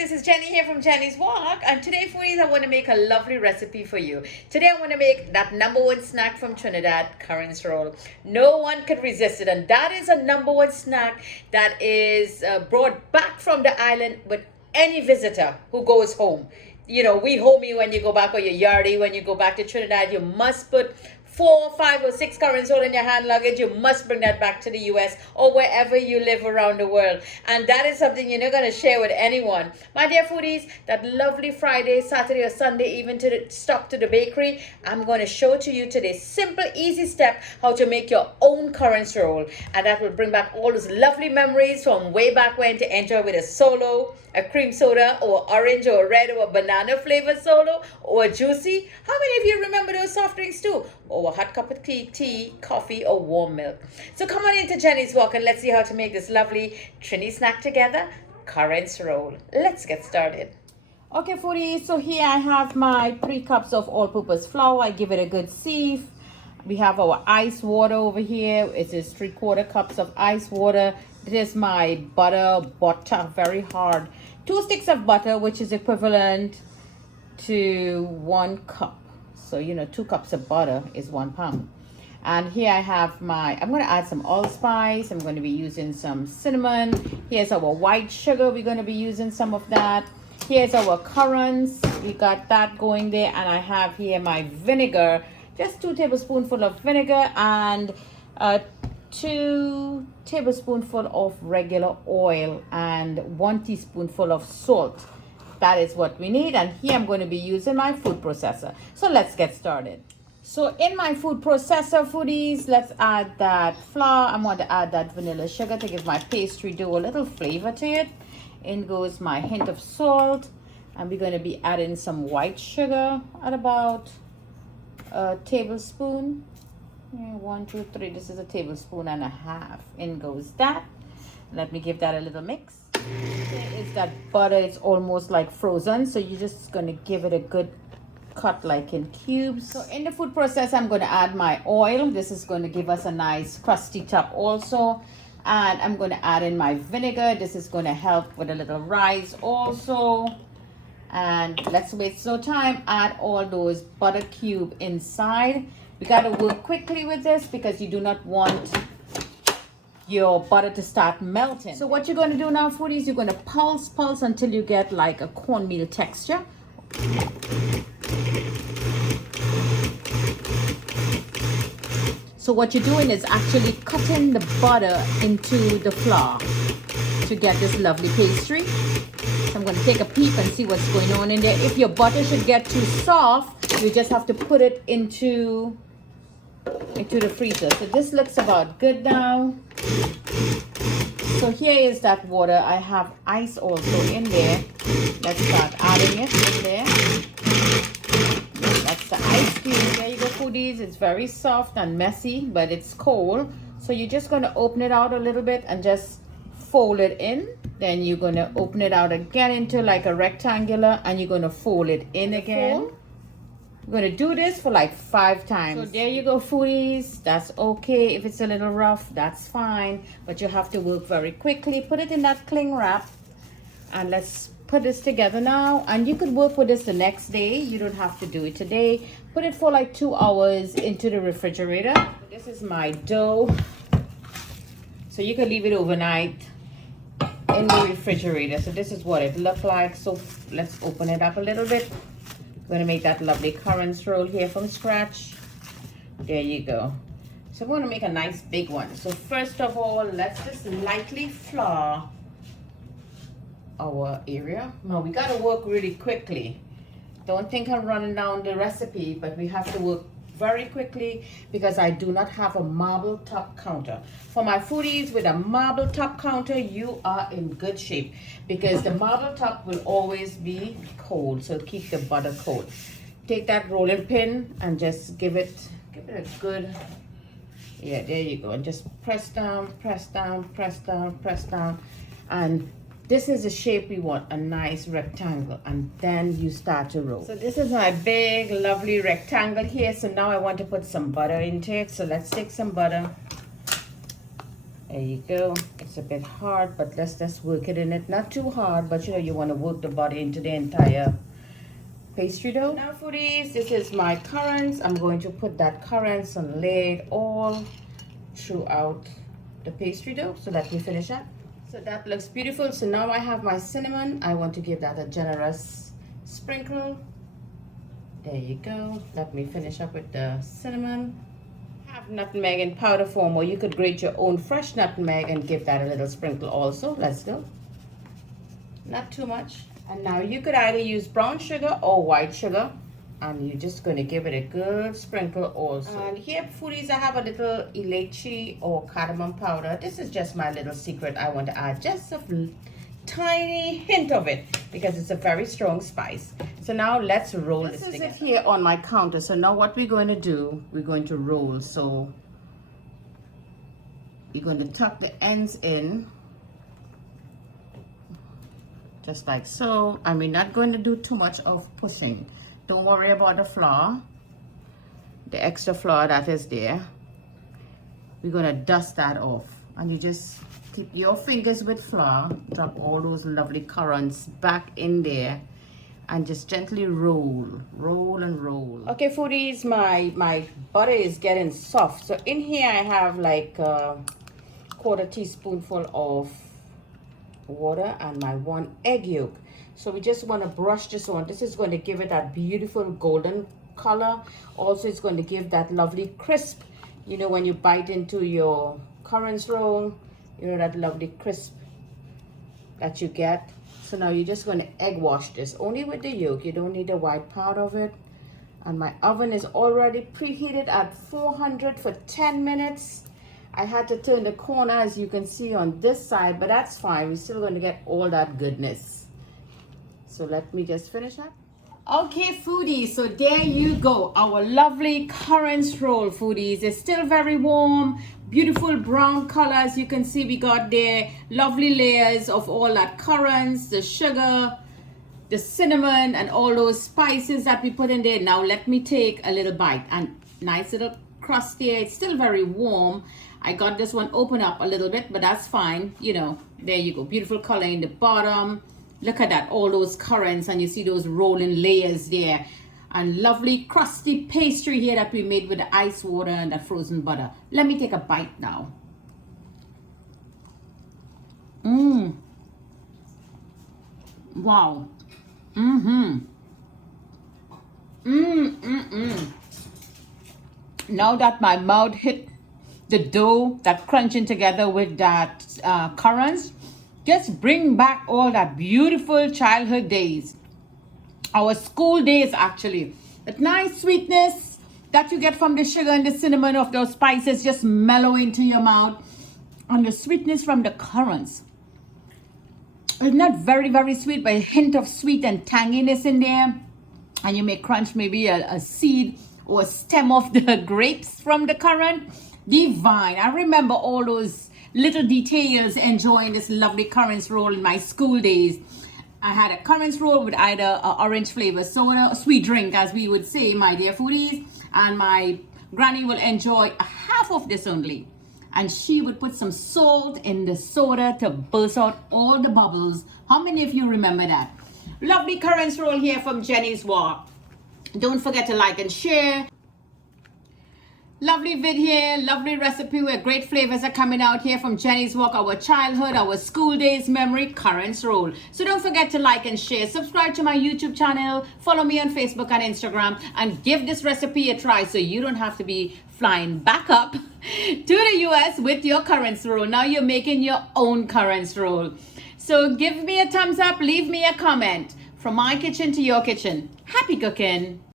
this is Jenny here from Jenny's Walk, and today, foodies, I want to make a lovely recipe for you. Today I want to make that number one snack from Trinidad, currants roll. No one could resist it, and that is a number one snack that is brought back from the island with any visitor who goes home. You know, we homie when you go back, or your yardie when you go back to Trinidad, you must put 4, 5, or 6 currants roll in your hand luggage. You must bring that back to the US or wherever you live around the world. And that is something you're not going to share with anyone. My dear foodies, that lovely Friday, Saturday, or Sunday, even to the stop to the bakery, I'm going to show to you today simple, easy step how to make your own currants roll. And that will bring back all those lovely memories from way back when to enjoy with a solo, a cream soda, or orange, or red, or banana flavor solo, or a juicy. How many of you remember those soft drinks too? Or a hot cup of tea, coffee, or warm milk. So come on into Jenny's Walk and let's see how to make this lovely Trini snack together, currants roll. Let's get started. Okay, foodies, so here I have my 3 cups of all-purpose flour. I give it a good sieve. We have our ice water over here. It is 3/4 cups of ice water. This is my butter, very hard. 2 sticks of butter, which is equivalent to 1 cup. So, you know, 2 cups of butter is 1 pound. And here I have I'm going to add some allspice. I'm going to be using some cinnamon. Here's our white sugar. We're going to be using some of that. Here's our currants. We got that going there. And I have here my vinegar. Just 2 tablespoonfuls of vinegar and 2 tablespoonfuls of regular oil and 1 teaspoonful of salt. That is what we need. And here I'm going to be using my food processor. So let's get started. So in my food processor, foodies, let's add that flour. I want to add that vanilla sugar to give my pastry dough a little flavor to it. In goes my hint of salt. And we're going to be adding some white sugar at about a tablespoon. 1, 2, 3. This is a tablespoon and a half. In goes that. Let me give that a little mix. It's that butter. It's almost like frozen, so you're just going to give it a good cut like in cubes. So in the food processor, I'm going to add my oil. This is going to give us a nice crusty top also. And I'm going to add in my vinegar. This is going to help with a little rise also. And let's waste no time. Add all those butter cube inside. We got to work quickly with this because you do not want your butter to start melting. So what you're going to do now, foodies, you're going to pulse until you get like a cornmeal texture. So what you're doing is actually cutting the butter into the flour to get this lovely pastry. So I'm going to take a peep and see what's going on in there. If your butter should get too soft, you just have to put it into the freezer. So this looks about good now. So here is that water. I have ice also in there. Let's start adding it in there. That's the ice cube. There you go, foodies. It's very soft and messy, but it's cold. So you're just going to open it out a little bit and just fold it in. Then you're going to open it out again into like a rectangular, and you're going to fold it in again. We're going to do this for like 5 times. So there you go, foodies. That's okay. If it's a little rough, that's fine. But you have to work very quickly. Put it in that cling wrap. And let's put this together now. And you could work with this the next day. You don't have to do it today. Put it for like 2 hours into the refrigerator. This is my dough. So you could leave it overnight in the refrigerator. So this is what it looked like. So let's open it up a little bit. I'm going to make that lovely currants roll here from scratch. There you go. So I'm going to make a nice big one. So first of all, let's just lightly flour our area. Now we got to work really quickly. Don't think I'm running down the recipe, but we have to work very quickly because I do not have a marble top counter. For my foodies with a marble top counter, you are in good shape because the marble top will always be cold, so keep the butter cold. Take that rolling pin and just give it a good, yeah, there you go, and just press down, press down, press down, press down, and this is the shape we want, a nice rectangle, and then you start to roll. So this is my big, lovely rectangle here. So now I want to put some butter into it. So let's take some butter There you go. It's a bit hard, but let's just work it in it. Not too hard, but you know you want to work the body into the entire pastry dough. Now foodies, this is my currants. I'm going to put that currants and lay it all throughout the pastry dough so that we finish up. So that looks beautiful. So now I have my cinnamon. I want to give that a generous sprinkle. There you go. Let me finish up with the cinnamon. Have nutmeg in powder form, or you could grate your own fresh nutmeg and give that a little sprinkle also. Let's go. Not too much. And now you could either use brown sugar or white sugar, and you're just going to give it a good sprinkle also. And here, foodies, I have a little elaichi or cardamom powder. This is just my little secret. I want to add just a tiny hint of it because it's a very strong spice. So now let's roll this together. This is it here on my counter. So now what we're going to do, we're going to roll. So you're going to tuck the ends in just like so, and we're not going to do too much of pushing. Don't worry about the flour, the extra flour that is there. We're going to dust that off, and you just tip your fingers with flour, drop all those lovely currants back in there, and just gently roll and roll. Okay foodies, my butter is getting soft, so in here I have like a quarter teaspoonful of water and my 1 egg yolk. So we just want to brush this on. This is going to give it that beautiful golden color. Also, it's going to give that lovely crisp, you know, when you bite into your currants roll, you know, that lovely crisp that you get. So now you're just going to egg wash this only with the yolk. You don't need the white part of it. And my oven is already preheated at 400 for 10 minutes. I had to turn the corner, as you can see, on this side, but that's fine. We're still going to get all that goodness. So let me just finish up. Okay, foodies, so there you go. Our lovely currants roll, foodies. It's still very warm, beautiful brown color. As you can see, we got there lovely layers of all that currants, the sugar, the cinnamon, and all those spices that we put in there. Now let me take a little bite, and nice little crust there. It's still very warm. I got this one open up a little bit, but that's fine. You know, there you go. Beautiful color in the bottom. Look at that, all those currants, and you see those rolling layers there. And lovely crusty pastry here that we made with the ice water and the frozen butter. Let me take a bite now. Wow. Now that my mouth hit the dough, that crunching together with that currants, just bring back all that beautiful childhood days. Our school days, actually. That nice sweetness that you get from the sugar and the cinnamon of those spices just mellow into your mouth. And the sweetness from the currants. It's not very, very sweet, but a hint of sweet and tanginess in there. And you may crunch maybe a seed or a stem of the grapes from the currant. Divine. I remember all those little details enjoying this lovely currants roll in my school days. I had a currants roll with either an orange flavor soda, a sweet drink as we would say, my dear foodies, and my granny will enjoy a half of this only, and she would put some salt in the soda to burst out all the bubbles. How many of you remember that? Lovely currants roll here from Jenny's Walk. Don't forget to like and share. Lovely vid here, lovely recipe where great flavors are coming out here from Jenny's Walk, our childhood, our school days memory, currants roll. So don't forget to like and share, subscribe to my YouTube channel, follow me on Facebook and Instagram, and give this recipe a try so you don't have to be flying back up to the US with your currants roll. Now you're making your own currants roll. So give me a thumbs up, leave me a comment. From my kitchen to your kitchen. Happy cooking.